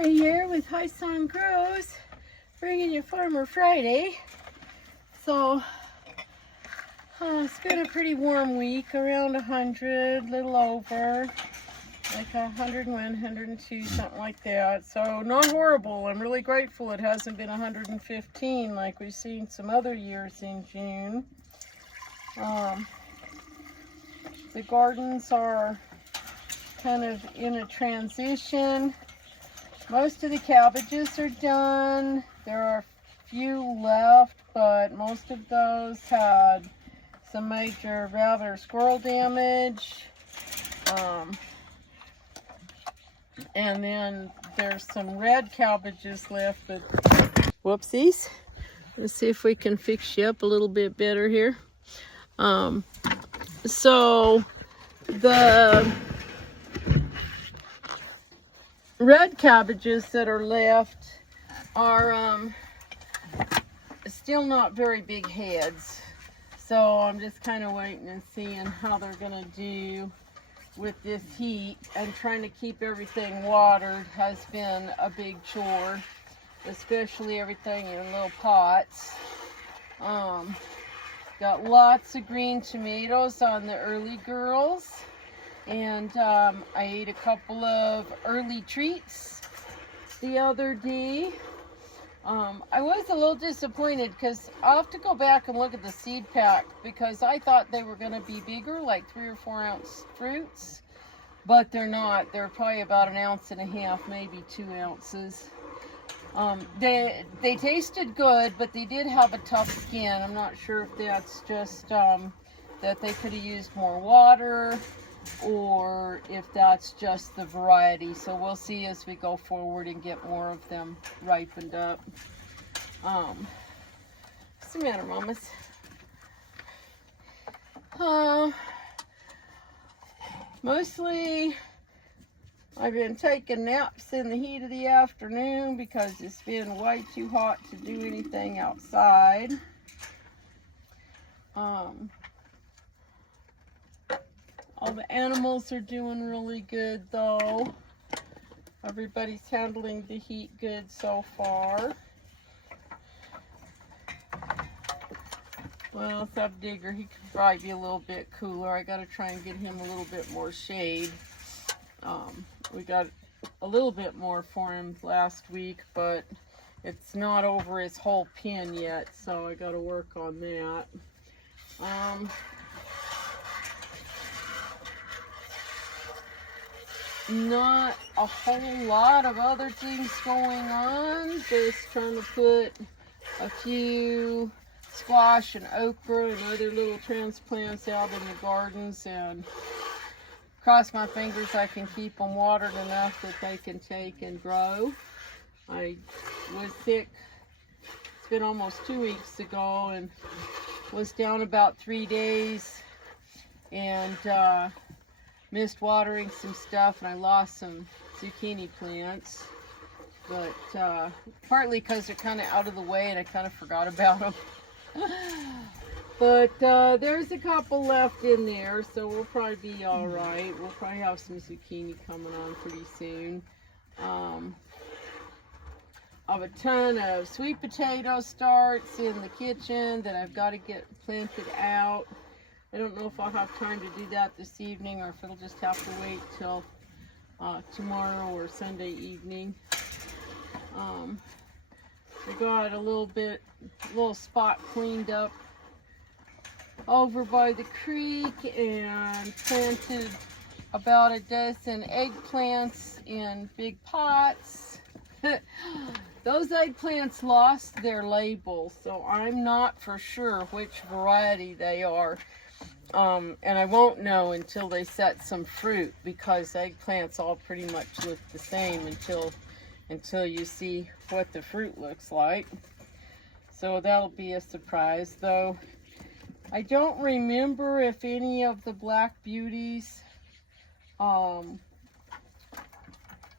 Lori here with High Song Grows, bringing you Farmer Friday. So it's been a pretty warm week, around 100, little over, like 101, 102, something like that. So not horrible. I'm really grateful it hasn't been 115 like we've seen some other years in June. The gardens are kind of in a transition. Most of the cabbages are done. There are a few left, but most of those had some major rabbit or squirrel damage. And then there's some red cabbages left, but whoopsies. Let's see if we can fix you up a little bit better here. So the red cabbages that are left are still not very big heads. So I'm just kind of waiting and seeing how they're going to do with this heat, and trying to keep everything watered has been a big chore, especially everything in little pots. Got lots of green tomatoes on the early girls, and I ate a couple of early treats the other day. I was a little disappointed because I'll have to go back and look at the seed pack, because I thought they were going to be bigger, like 3 or 4 ounce fruits, but they're not. They're probably about 1.5 ounces, maybe 2 ounces. They tasted good, but they did have a tough skin. I'm not sure if that's just that they could have used more water, or if that's just the variety. So we'll see as we go forward and get more of them ripened up. What's the matter, mamas? Mostly I've been taking naps in the heat of the afternoon because it's been way too hot to do anything outside. All the animals are doing really good though. Everybody's handling the heat good so far. Well, Sub Digger, he could probably be a little bit cooler. I gotta try and get him a little bit more shade. We got a little bit more for him last week, but it's not over his whole pen yet, so I gotta work on that. Not a whole lot of other things going on. Just trying to put a few squash and okra and other little transplants out in the gardens, and cross my fingers I can keep them watered enough that they can take and grow. I was sick, it's been almost 2 weeks ago, and was down about 3 days, and missed watering some stuff, and I lost some zucchini plants, but partly because they're kind of out of the way and I kind of forgot about them. But there's a couple left in there, so we'll probably be all right. We'll probably have some zucchini coming on pretty soon. I have a ton of sweet potato starts in the kitchen that I've got to get planted out. I don't know if I'll have time to do that this evening, or if it'll just have to wait till tomorrow or Sunday evening. I got a little spot cleaned up over by the creek and planted about a dozen eggplants in big pots. Those eggplants lost their label, so I'm not for sure which variety they are. And I won't know until they set some fruit, because eggplants all pretty much look the same until you see what the fruit looks like. So that'll be a surprise, though. I don't remember if any of the black beauties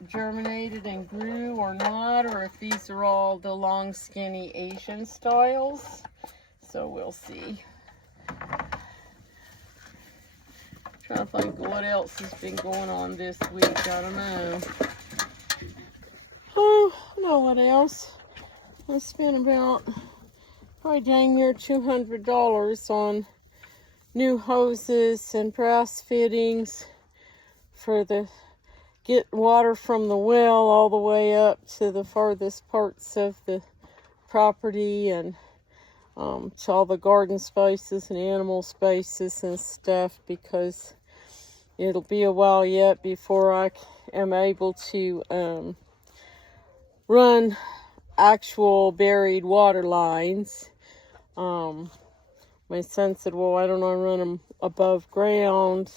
germinated and grew or not, or if these are all the long skinny Asian styles. So we'll see. Trying to think what else has been going on this week. I don't know. know what else? I spent about probably dang near $200 on new hoses and brass fittings for the get water from the well all the way up to the farthest parts of the property, and to all the garden spaces and animal spaces and stuff, because it'll be a while yet before I am able to run actual buried water lines. My son said, well, why don't I run them above ground?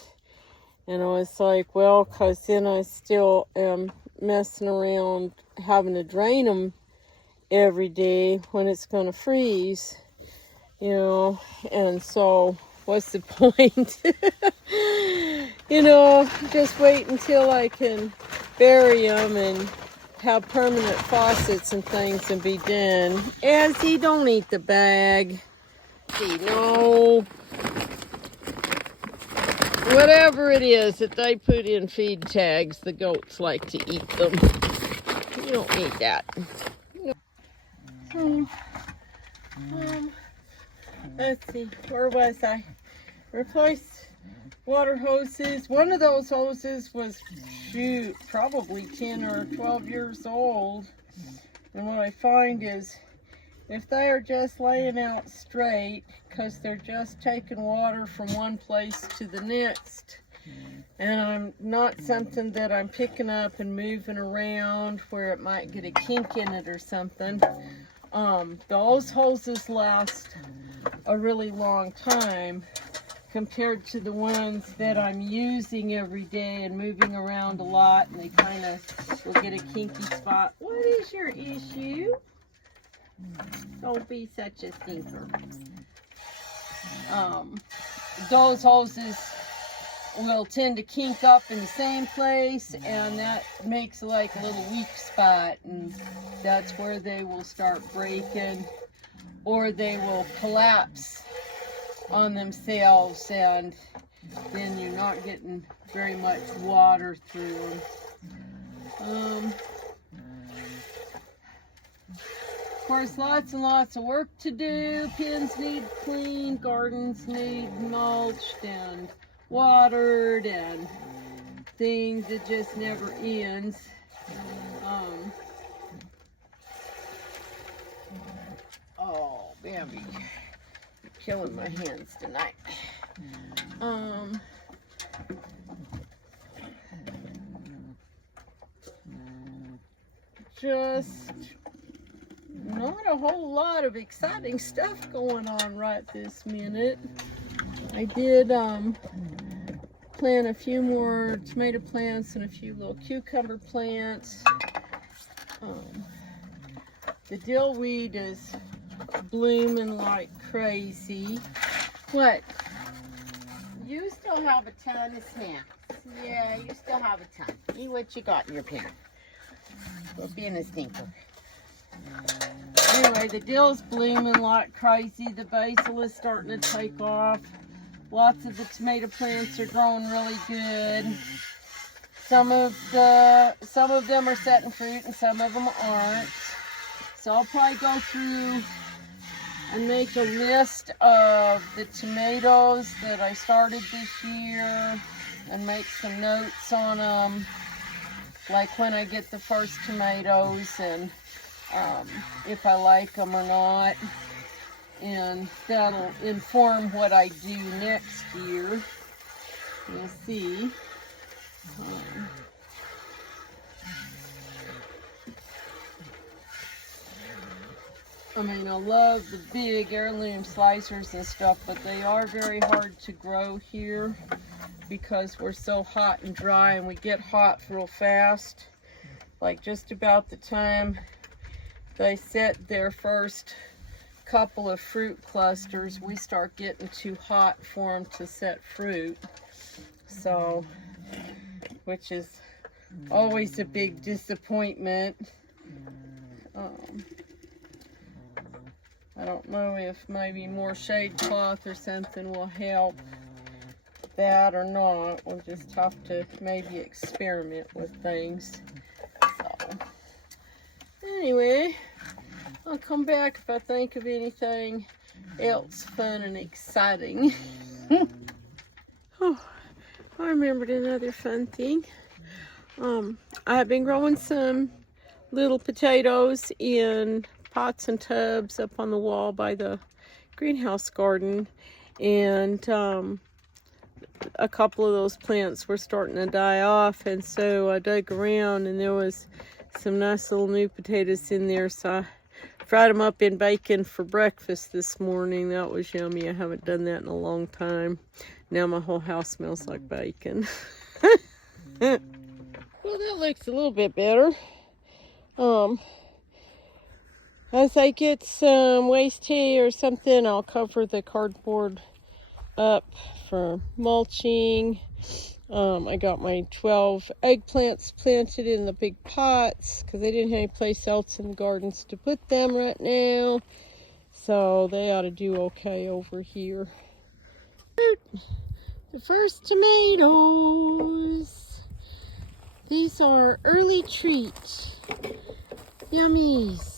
And I was like, well, because then I still am messing around having to drain them every day when it's going to freeze, you know. And so what's the point? You know, just wait until I can bury them and have permanent faucets and things and be done. Ezzy, don't eat the bag. See, no. Whatever it is that they put in feed tags, the goats like to eat them. You don't eat that. Let's see, where was I? Replaced water hoses. One of those hoses was, shoot, probably 10 or 12 years old. And what I find is, if they are just laying out straight, because they're just taking water from one place to the next, and I'm not something that I'm picking up and moving around where it might get a kink in it or something, those hoses last a really long time compared to the ones that I'm using every day and moving around a lot, and they kind of will get a kinky spot. What is your issue? Don't be such a stinker. Those hoses will tend to kink up in the same place, and that makes like a little weak spot, and that's where they will start breaking, or they will collapse on themselves, and then you're not getting very much water through them. Of course, lots and lots of work to do. Pens need cleaned, gardens need mulched and watered, and things, it just never ends. Oh, baby, you're killing my hands tonight. Just not a whole lot of exciting stuff going on right this minute. I did plant a few more tomato plants and a few little cucumber plants. The dill weed is blooming like crazy. What? You still have a ton of snacks. Yeah, you still have a ton. Eat what you got in your pan. Quit being a stinker. Anyway, the dill's blooming like crazy. The basil is starting to take off. Lots of the tomato plants are growing really good. Some of them are setting fruit and some of them aren't. So I'll probably go through and make a list of the tomatoes that I started this year and make some notes on them, like when I get the first tomatoes and if I like them or not, and that'll inform what I do next year. We'll see. I mean, I love the big heirloom slicers and stuff, but they are very hard to grow here because we're so hot and dry, and we get hot real fast. Like just about the time they set their first couple of fruit clusters, we start getting too hot for them to set fruit. So, which is always a big disappointment. I don't know if maybe more shade cloth or something will help that or not. We'll just have to maybe experiment with things. So, anyway, I'll come back if I think of anything else fun and exciting. Oh, I remembered another fun thing. I've been growing some little potatoes in pots and tubs up on the wall by the greenhouse garden, and a couple of those plants were starting to die off, and so I dug around and there was some nice little new potatoes in there, so I fried them up in bacon for breakfast this morning. That was yummy. I haven't done that in a long time. Now my whole house smells like bacon. Well, that looks a little bit better. As I get some waste hay or something, I'll cover the cardboard up for mulching. I got my 12 eggplants planted in the big pots because I didn't have any place else in the gardens to put them right now. So they ought to do okay over here. The first tomatoes. These are early treat. Yummies.